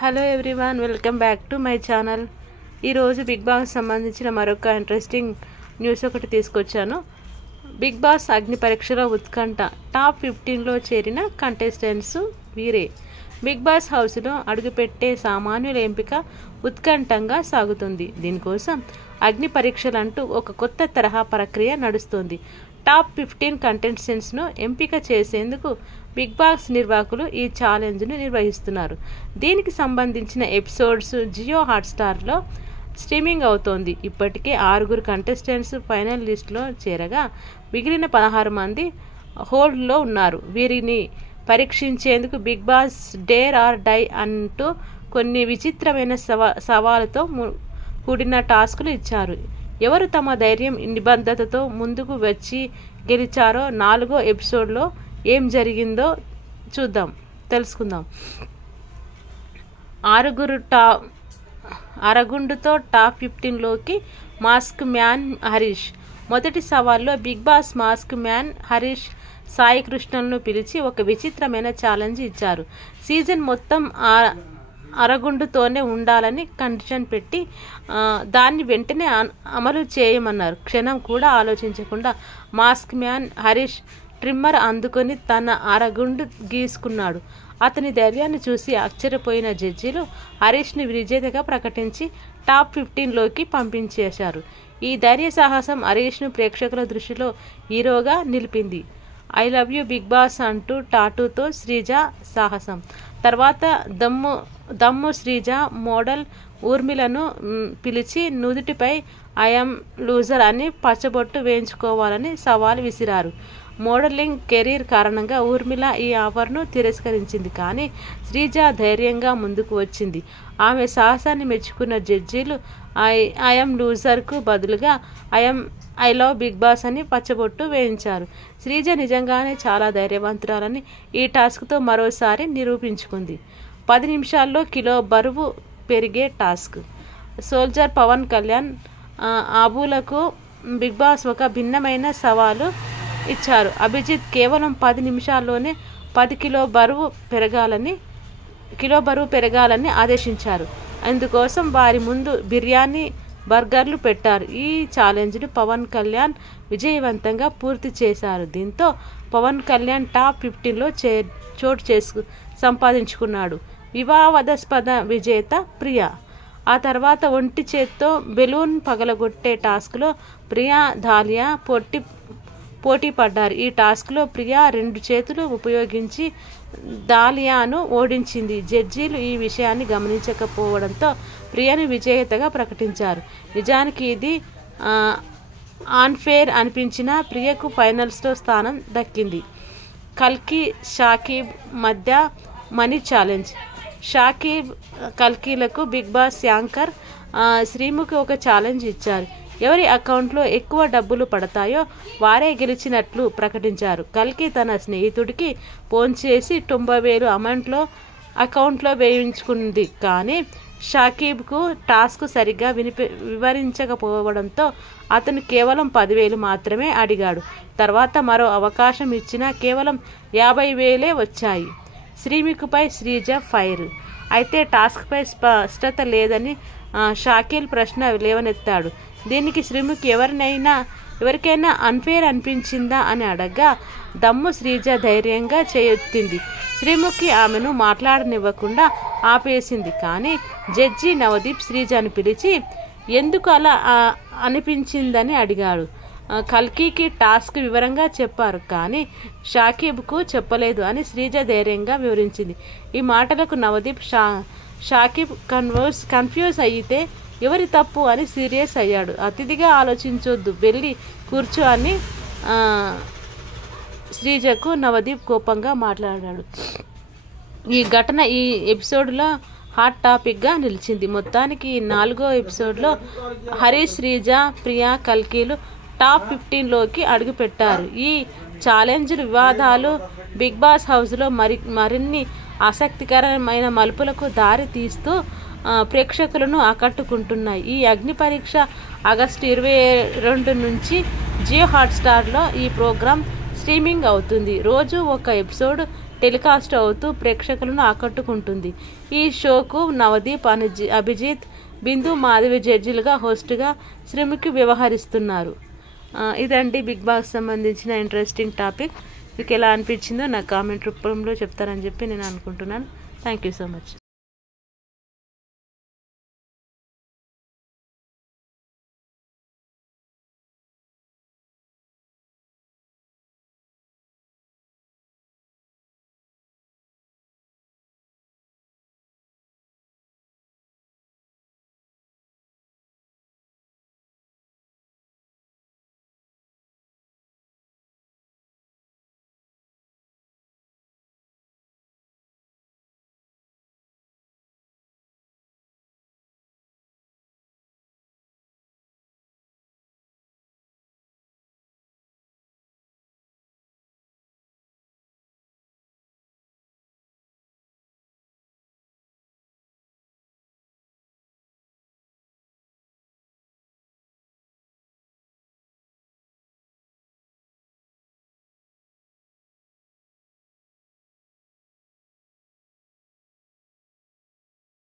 Hello everyone, welcome back to my channel. ఈరోజు big boss సంబంధించిన మరొక ఇంట్రెస్టింగ్ న్యూస్ ఒకటి తీసుకొచ్చాను. బిగ్ బాస్ అగ్ని పరీక్షలో ఉత్కంఠ. టాప్ 15లో చేరిన కంటెస్టెంట్స్ వీరే. బిగ్ బాస్ హౌస్లో అడుగుపెట్టే సామాన్యుల ఎంపిక ఉత్కంఠంగా సాగుతుంది. దీనికోసం అగ్ని పరీక్షలంటూ ఒక కొత్త తరహా ప్రక్రియ నడుస్తోంది. టాప్ 15 కంటెస్టెంట్స్ను ఎంపిక చేసేందుకు బిగ్ బాస్ నిర్వాహకులు ఈ ఛాలెంజ్ను నిర్వహిస్తున్నారు. దీనికి సంబంధించిన ఎపిసోడ్స్ జియో హాట్స్టార్లో స్ట్రీమింగ్ అవుతోంది. ఇప్పటికే 6 కంటెస్టెంట్స్ ఫైనల్ లిస్టులో చేరగా మిగిలిన 16 మంది హోల్డ్లో ఉన్నారు. వీరిని పరీక్షించేందుకు Bigg Boss dare or die అంటూ కొన్ని విచిత్రమైన సవాలుతో కూడిన టాస్కులు ఇచ్చారు. ఎవరు తమ ధైర్యం నిబద్ధతతో ముందుకు వచ్చి గెలిచారో 4వ ఎపిసోడ్లో ఏం జరిగిందో తెలుసుకుందాం. 6 అరగుండుతో టాప్ 15లోకి మాస్క్ మ్యాన్ హరీష్. మొదటి సవాల్లో Bigg Boss mask man Harish Sai కృష్ణను పిలిచి ఒక విచిత్రమైన ఛాలెంజ్ ఇచ్చారు. సీజన్ మొత్తం అరగుండుతోనే ఉండాలని కండిషన్ పెట్టి దాన్ని వెంటనే అమలు చేయమన్నారు. క్షణం కూడా ఆలోచించకుండా మాస్క్ మ్యాన్ హరీష్ ట్రిమ్మర్ అందుకొని తన అరగుండు గీసుకున్నాడు. అతని ధైర్యాన్ని చూసి ఆశ్చర్యపోయిన జడ్జీలు హరీష్ని విజేతగా ప్రకటించి టాప్ 15లోకి పంపించేశారు. ఈ ధైర్య సాహసం హరీష్ను ప్రేక్షకుల దృష్టిలో హీరోగా నిలిపింది. I love you Bigg Boss అంటూ టాటూతో శ్రీజ సాహసం. తర్వాత దమ్ము శ్రీజ మోడల్ ఊర్మిళను పిలిచి నుదుటిపై ఐఎమ్ లూజర్ అని పచ్చబొట్టు వేయించుకోవాలని సవాల్ విసిరారు. మోడలింగ్ కెరీర్ కారణంగా ఊర్మిళ ఈ ఆఫర్ను తిరస్కరించింది. కానీ శ్రీజ ధైర్యంగా ముందుకు వచ్చింది. ఆమె సాహసాన్ని మెచ్చుకున్న జడ్జీలు ఐఎమ్ లూజర్కు బదులుగా ఐ లవ్ బిగ్ బాస్ అని పచ్చబొట్టు వేయించారు. శ్రీజ నిజంగానే చాలా ధైర్యవంతురాలని ఈ టాస్క్తో మరోసారి నిరూపించుకుంది. 10 నిమిషాల్లో కిలో బరువు పెరిగే టాస్క్. సోల్జర్ పవన్ కళ్యాణ్ ఆబులకు బిగ్ బాస్ ఒక భిన్నమైన సవాలు ఇచ్చారు. అభిజిత్ కేవలం 10 నిమిషాల్లోనే 10 కిలో బరువు పెరగాలని ఆదేశించారు. అందుకోసం వారి ముందు బిర్యానీ బర్గర్లు పెట్టారు. ఈ ఛాలెంజ్ను పవన్ కళ్యాణ్ విజయవంతంగా పూర్తి చేశారు. దీంతో పవన్ కళ్యాణ్ టాప్ 15లో చోటు సంపాదించుకున్నాడు. వివాదాస్పద విజేత ప్రియా. ఆ తర్వాత ఒంటి చేత్తో బెలూన్ పగలగొట్టే టాస్క్లో ప్రియా ధాలియా పోటీ పడ్డారు. ఈ టాస్క్లో ప్రియా 2 చేతులు ఉపయోగించి దాలియాను ఓడించింది. జడ్జీలు ఈ విషయాన్ని గమనించకపోవడంతో ప్రియాను విజేతగా ప్రకటించారు. నిజానికి ఇది అన్ఫేర్ అనిపించిన ప్రియకు ఫైనల్స్లో స్థానం దక్కింది. కల్కి షాకీబ్ మధ్య మనీ ఛాలెంజ్. షాకీబ్ కల్కీలకు బిగ్ బాస్ యాంకర్ శ్రీముఖి ఒక ఛాలెంజ్ ఇచ్చారు. ఎవరి అకౌంట్లో ఎక్కువ డబ్బులు పడతాయో వారే గెలిచినట్లు ప్రకటించారు. కల్కి తన స్నేహితుడికి ఫోన్ చేసి 90,000 అకౌంట్లో వేయించుకుంది. కానీ షాకీబ్కు టాస్క్ సరిగ్గా వివరించకపోవడంతో అతను కేవలం 10,000 మాత్రమే అడిగాడు. తర్వాత మరో అవకాశం ఇచ్చినా కేవలం 50,000 వచ్చాయి. శ్రీముఖిపై శ్రీజ ఫైర్. అయితే టాస్క్పై స్పష్టత లేదని షాకీల్ ప్రశ్న లేవనెత్తాడు. దీనికి శ్రీముఖి ఎవరికైనా అన్ఫేర్ అనిపించిందా అని అడగ్గా దమ్ము శ్రీజ ధైర్యంగా చేయెత్తింది. శ్రీముఖి ఆమెను మాట్లాడనివ్వకుండా ఆపేసింది. కానీ జడ్జి నవదీప్ శ్రీజను పిలిచి ఎందుకు అలా అనిపించిందని అడిగాడు. కల్కీకి టాస్క్ వివరంగా చెప్పారు, కానీ షాకీబ్కు చెప్పలేదు అని శ్రీజ ధైర్యంగా వివరించింది. ఈ మాటలకు నవదీప్ షాకీబ్ కన్ఫ్యూజ్ అయితే ఎవరి తప్పు అని సీరియస్ అయ్యాడు. అతిథిగా ఆలోచించొద్దు, వెళ్ళి కూర్చో అని శ్రీజకు నవదీప్ కోపంగా మాట్లాడాడు. ఈ ఘటన ఈ ఎపిసోడ్లో హాట్ టాపిక్గా నిలిచింది. మొత్తానికి 4వ ఎపిసోడ్లో హరీష్, శ్రీజ, ప్రియా, కల్కీలు టాప్ 15లోకి అడుగుపెట్టారు. ఈ ఛాలెంజ్లు వివాదాలు బిగ్ బాస్ హౌస్లో మరిన్ని ఆసక్తికరమైన మలుపులకు దారి తీస్తూ ప్రేక్షకులను ఆకట్టుకుంటున్నాయి. ఈ అగ్ని పరీక్ష ఆగస్టు 22 నుంచి జియో హాట్స్టార్లో ఈ ప్రోగ్రాం స్ట్రీమింగ్ అవుతుంది. రోజు ఒక ఎపిసోడ్ టెలికాస్ట్ అవుతూ ప్రేక్షకులను ఆకట్టుకుంటుంది. ఈ షోకు నవదీప్, అభిజిత్, బిందు మాధవి జడ్జిలుగా, హోస్ట్గా శ్రీముఖి వ్యవహరిస్తున్నారు. ఇదండి బిగ్ బాస్ సంబంధించిన ఇంట్రెస్టింగ్ టాపిక్. మీకు ఎలా అనిపించిందో నాకు కామెంట్ రూపంలో చెప్తారని చెప్పి నేను అనుకుంటున్నాను. Thank you so much.